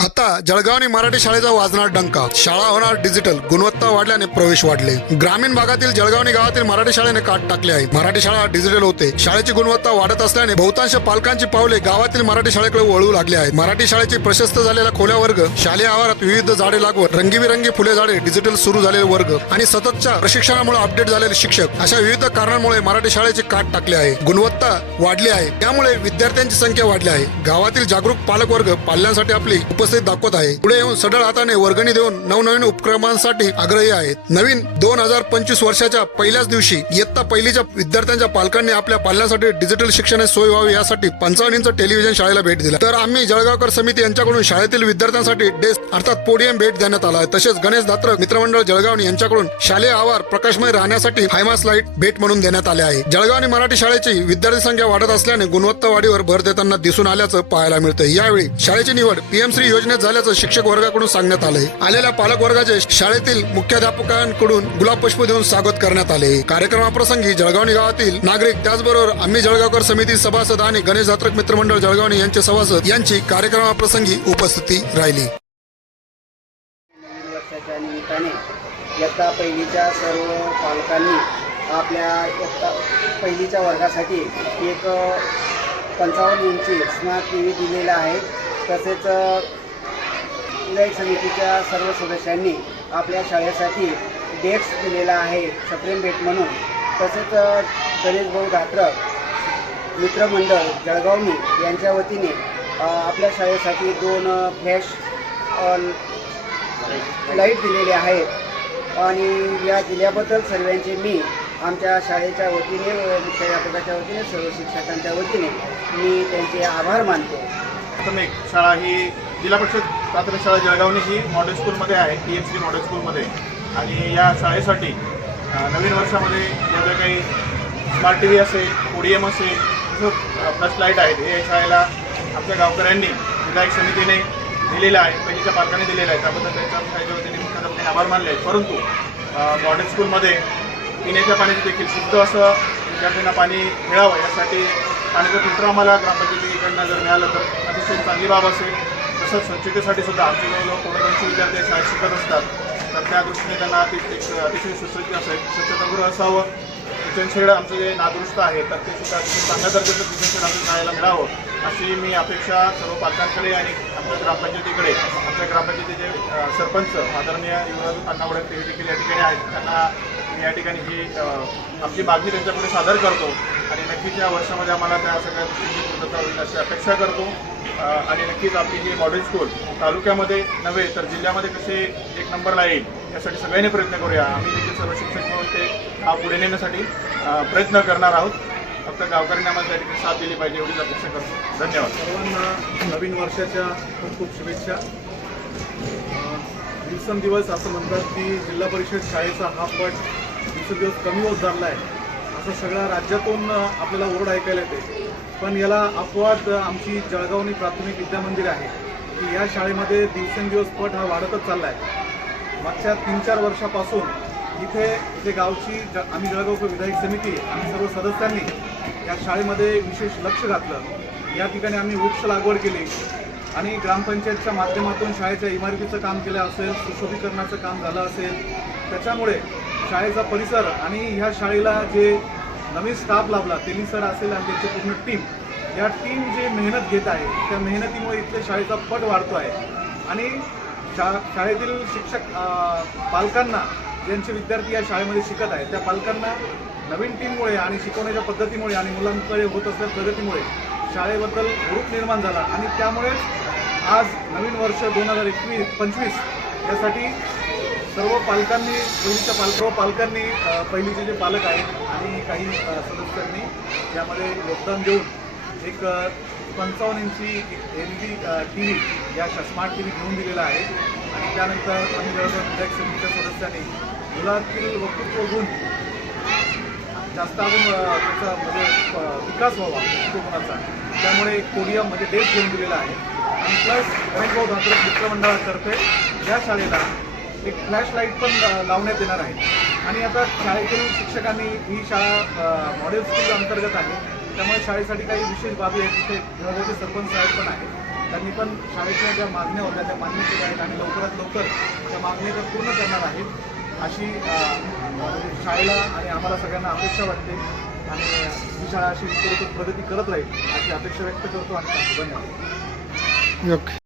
आता जळगावने मराठी शाळेचा वाजणार डंका. शाळा होणार डिजिटल गुणवत्ता वाढल्याने प्रवेश वाढले. ग्रामीण भागातील जळगावनी गावातील मराठी शाळेने काट टाकले आहे. मराठी शाळा डिजिटल होते. शाळेची गुणवत्ता वाढत असल्याने बहुतांश पालकांची पावले गावातील मराठी शाळेकडे वळू लागले आहे मराठी शाळेची प्रशस्त झालेला खोल्या वर्ग शालेय आवारात विविध झाडे लागवड रंगीबिरंगी फुले झाडे डिजिटल सुरू झालेले वर्ग आणि सततच्या प्रशिक्षणामुळे अपडेट झालेले शिक्षक अशा विविध कारणांमुळे मराठी शाळेचे काट टाकले आहे. गुणवत्ता वाढली आहे. त्यामुळे विद्यार्थ्यांची संख्या वाढली आहे. गावातील जागरूक पालक वर्ग पाल्यांसाठी आपली उपस्थिती दाखवत आहे. पुढे येऊन सढळ हाताने वर्गणी देऊन नवनवीन उपक्रमांसाठी आग्रही आहेत. नवीन दोन हजार पंचवीस वर्षाच्या पहिल्याच दिवशी इयत्ता पहिलीच्या विद्यार्थ्यांच्या पालकांनी आपल्या पाल्यांसाठी डिजिटल शिक्षणाची सोय व्हावी यासाठी पंचावन्न इंच टेलिव्हिजन शाळेला भेट दिला. तर आम्ही जळगावकर समिती यांच्याकडून शाळेतील विद्यार्थ्यांसाठी डेस्क अर्थात पोडियम भेट देण्यात आला आहे. तसेच गणेश दात्र मित्रमंडळ जळगाव यांच्याकडून शालेय आवार प्रकाशमय राहण्यासाठी हायमास लाइट भेट म्हणून देण्यात आले आहे. जळगाव आणि मराठी शाळेची विद्यार्थी संख्या वाढत असल्याने गुणवत्ता वाढीवर भर देताना दिसून आल्याचं पाहायला मिळतं यावेळी शाळेची निवड पीएम श्री योजनेत झाल्याचं शिक्षक वर्गाकडून सांगण्यात आलंय. आलेल्या पालक वर्गाचे शाळेतील मुख्याध्यापकांकडून गुलाब पुष्प देऊन स्वागत करण्यात आले कार्यक्रमाप्रसंगी जळगावणी गावातील नागरिक त्याचबरोबर आम्ही जळगावकर समिती सभासद आणि गणेश जात्रक मित्रमंडळ जळगावणी यांचे सभासद यांची कार्यक्रमाप्रसंगी उपस्थिती राहिली. इयत्ता पहिलीच्या सर्व पालकांनी आपल्या इयत्ता पहिलीच्या वर्गासाठी एक पंचावन्न इंची स्मार्ट टी व्ही दिलेला आहे. तसेच विधायक समितीच्या सर्व सदस्यांनी आपल्या शाळेसाठी डेट्स दिलेला आहे सप्रेम भेट म्हणून. तसेच गणेश भाऊ धात्रक मित्रमंडळ जळगावनी यांच्या वतीने आपल्या शाळेसाठी दोन फ्लॅश लाइट दिलेले आहेत आणि या दिल्याबद्दल सर्वांचे मी आमच्या शाळेच्या वतीने मुख्याध्यापकाच्या वतीने सर्व शिक्षकांच्या वतीने मी त्यांचे आभार मानतो. प्राथमिक शाळा ही जिल्हा परिषद प्राथमिक शाळा जळगावनी ही मॉडेल स्कूलमध्ये आहे पी एम सी मॉडेल स्कूलमध्ये आणि या शाळेसाठी नवीन वर्षामध्ये ज्या ज्या काही स्मार्ट टी व्ही असेल ओडीएम असेल प्लस लाइट आहेत हे शाळेला आमच्या गावकऱ्यांनी विधायक समितीने दिलेलं आहे पहिलीच्या पालकांनी दिलेलं आहे. त्याबद्दल त्यांच्या वतीने मुख्याध्यापकांनी आभार मानले आहेत परंतु मॉडेल स्कूलमध्ये पिण्याच्या पाण्याची देखील शुद्ध असं विद्यार्थ्यांना पाणी मिळावं यासाठी आणि जर दुसरं आम्हाला ग्रामपंचायतीकडनं जर मिळालं तर अतिशय चांगली बाब असेल. तसंच स्वच्छतेसाठी सुद्धा आमचे जवळजवळ कोणी विद्यार्थी शाळेत शिकत असतात तर त्या दृष्टीने त्यांना अति एक अतिशय सुसज्ज असं एक स्वच्छतागृह असावं. किचनशेड आमचं जे नादुरुस्त आहे तर ते सुद्धा अतिशय चांगल्या दर्जाचं किचनशेड आमचं जायला शाळेला मिळावं अशी मी अपेक्षा सर्व पालकांकडे आणि आमच्या ग्रामपंचायतीकडे आमच्या ग्रामपंचायतीचे सरपंच आदरणीय युवराज अण्णावडे ते देखील या ठिकाणी आहेत. त्यांना मी या ठिकाणी ही आमची मागणी त्यांच्यापुढे सादर करतो. आणि नक्कीच या वर्षामध्ये आम्हाला त्या सगळ्या गोष्टींची पूर्तता होईल अशी अपेक्षा करतो. आणि नक्कीच आपली ही मॉडेल स्कूल तालुक्यामध्ये नव्हे तर जिल्ह्यामध्ये कसे एक नंबरला येईल यासाठी सगळ्यांनी प्रयत्न करूया. आम्ही देखील सर्व शिक्षक म्हणून ते हा पुढे नेण्यासाठी प्रयत्न करणार आहोत. फक्त गावकऱ्यांनी आम्हाला त्या ठिकाणी साथ दिली पाहिजे एवढीच अपेक्षा करतो. धन्यवाद. सर्वांना नवीन वर्षाच्या खूप खूप शुभेच्छा. दिवसेंदिवस असं म्हणतात की जिल्हा परिषद शाळेचा हा पट दिवसेंदिवस कमी होत चालला आहे असं सगळ्या राज्यातून आपल्याला ओरड ऐकायला येते. पण याला अपवाद आमची जळगावनी प्राथमिक विद्यामंदिर आहे. की या शाळेमध्ये दिवसेंदिवस पट हा वाढतच चालला आहे मागच्या तीन चार वर्षापासून इथे जे गावची ज आम्ही जळगाव विधायक समिती आम्ही सर्व सदस्यांनी या शाळेमध्ये विशेष लक्ष घातलं. या ठिकाणी आम्ही वृक्ष लागवड केली. आणि ग्रामपंचायतच्या माध्यमातून शाळेच्या इमारतीचं काम केलं असेल सुशोभीकरणाचं काम झालं असेल. त्याच्यामुळे शाळेचा परिसर आणि ह्या शाळेला जे नवीन स्टाफ लाभला तेली सर असेल आणि त्यांची पूर्ण टीम या टीम जे मेहनत घेत आहे त्या मेहनतीमुळे इथल्या शाळेचा पट वाढतो आहे. आणि शा शाळेतील शिक्षक पालकांना ज्यांचे विद्यार्थी या शाळेमध्ये शिकत आहेत त्या पालकांना नवीन टीममुळे आणि शिकवण्याच्या पद्धतीमुळे आणि मुलांकडे होत असलेल्या प्रगतीमुळे शाळेबद्दल ग्रुप निर्माण झाला. आणि त्यामुळेच आज नवीन वर्ष दोन हजार एकवीस पंचवीस यासाठी सर्व पालकांनी पहिलीच्या पाल सर्व पालकांनी पहिलीचे जे पालक आहेत आणि काही सदस्यांनी यामध्ये योगदान देऊन एक पंचावन्न इंची एल डी टी व्ही या स्मार्ट टी व्ही घेऊन दिलेला आहे. आणि त्यानंतर आम्ही जवळजवळ विधायक समितीच्या सदस्यांनी मुलातील वक्तृत्व गुण जास्त अजून त्याचा म्हणजे विकास व्हावा वक्तृत्वगुणाचा त्यामुळे एक म्हणजे देश घेऊन दिलेला आहे. आणि प्लस गणेशभाऊ धात्रे मित्रमंडळातर्फे या शाळेला एक फ्लॅश लाइट पण लावण्यात येणार आहे. आणि आता शाळेतील शिक्षकांनी ही शाळा मॉडेल स्कूल अंतर्गत आहे. त्यामुळे शाळेसाठी काही विशेष बाबी आहेत. तिथे जळगावचे सरपंच साहेब पण आहेत. त्यांनी पण शाळेच्या ज्या मागण्या होत्या त्या मान्य केल्या आहेत आणि लवकरात लवकर त्या मागण्या तर पूर्ण करणार आहेत. अशी शाळेला आणि आम्हाला सगळ्यांना अपेक्षा वाटते. आणि ही शाळा अशी प्रगती करत राहील अशी अपेक्षा व्यक्त करतो आणि धन्यवाद. ओके.